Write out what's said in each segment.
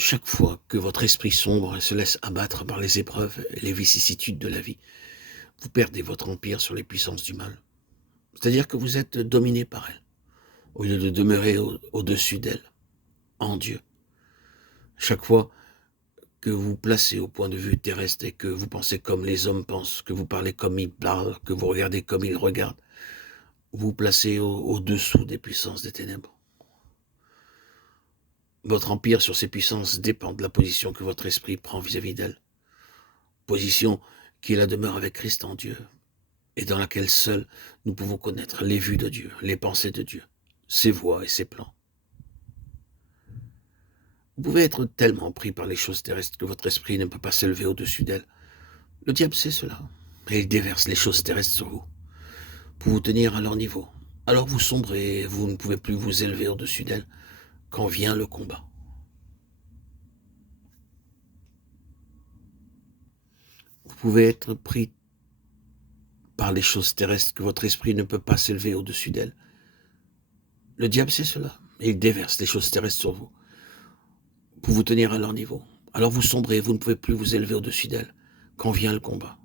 Chaque fois que votre esprit sombre et se laisse abattre par les épreuves et les vicissitudes de la vie, vous perdez votre empire sur les puissances du mal. C'est-à-dire que vous êtes dominé par elles, au lieu de demeurer au-dessus d'elles, en Dieu. Chaque fois que vous vous placez au point de vue terrestre et que vous pensez comme les hommes pensent, que vous parlez comme ils parlent, que vous regardez comme ils regardent, vous vous placez au-dessous des puissances des ténèbres. Votre empire sur ces puissances dépend de la position que votre esprit prend vis-à-vis d'elles. Position qui est la demeure avec Christ en Dieu, et dans laquelle seul nous pouvons connaître les vues de Dieu, les pensées de Dieu, ses voies et ses plans. Vous pouvez être tellement pris par les choses terrestres que votre esprit ne peut pas s'élever au-dessus d'elles. Le diable sait cela, et il déverse les choses terrestres sur vous, pour vous tenir à leur niveau. Alors vous sombrez, et vous ne pouvez plus vous élever au-dessus d'elles, quand vient le combat. Vous pouvez être pris par les choses terrestres que votre esprit ne peut pas s'élever au-dessus d'elles. Le diable sait cela, et il déverse les choses terrestres sur vous, pour vous tenir à leur niveau. Alors vous sombrez, vous ne pouvez plus vous élever au-dessus d'elles, quand vient le combat.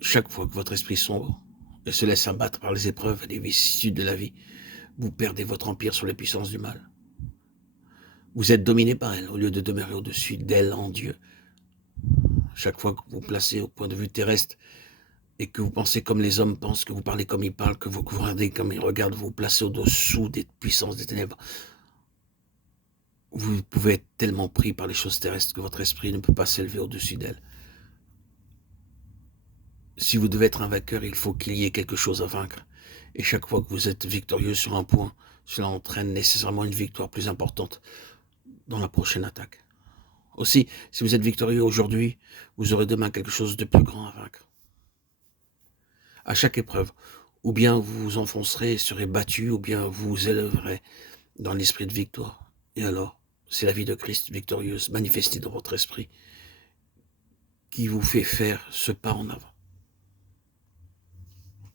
Chaque fois que votre esprit sombre et se laisse abattre par les épreuves et les vicissitudes de la vie, vous perdez votre empire sur les puissances du mal. Vous êtes dominé par elles, au lieu de demeurer au-dessus d'elles en Dieu. Chaque fois que vous vous placez au point de vue terrestre et que vous pensez comme les hommes pensent, que vous parlez comme ils parlent, que vous regardez comme ils regardent, vous vous placez au-dessous des puissances des ténèbres. Vous pouvez être tellement pris par les choses terrestres que votre esprit ne peut pas s'élever au-dessus d'elles. Si vous devez être un vainqueur, il faut qu'il y ait quelque chose à vaincre. Et chaque fois que vous êtes victorieux sur un point, cela entraîne nécessairement une victoire plus importante dans la prochaine attaque. Aussi, si vous êtes victorieux aujourd'hui, vous aurez demain quelque chose de plus grand à vaincre. À chaque épreuve, ou bien vous vous enfoncerez et serez battu, ou bien vous vous élèverez dans l'esprit de victoire. Et alors, c'est la vie de Christ victorieuse manifestée dans votre esprit qui vous fait faire ce pas en avant.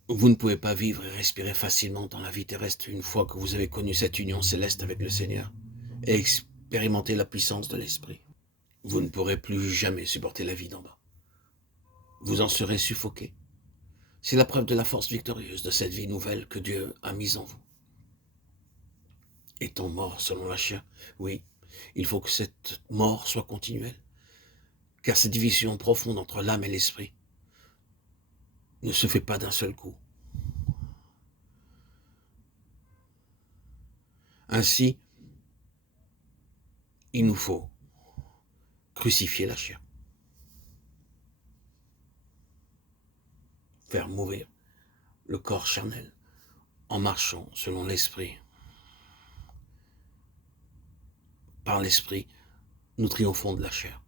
Vous ne pouvez pas vivre et respirer facilement dans la vie terrestre une fois que vous avez connu cette union céleste avec le Seigneur et expérimenté la puissance de l'Esprit. Vous ne pourrez plus jamais supporter la vie d'en bas. Vous en serez suffoqué. C'est la preuve de la force victorieuse de cette vie nouvelle que Dieu a mise en vous. Étant mort selon la chair, oui, il faut que cette mort soit continuelle, car cette division profonde entre l'âme et l'esprit ne se fait pas d'un seul coup. Ainsi, il nous faut crucifier la chair, faire mourir le corps charnel en marchant selon l'esprit. Par l'esprit, nous triomphons de la chair.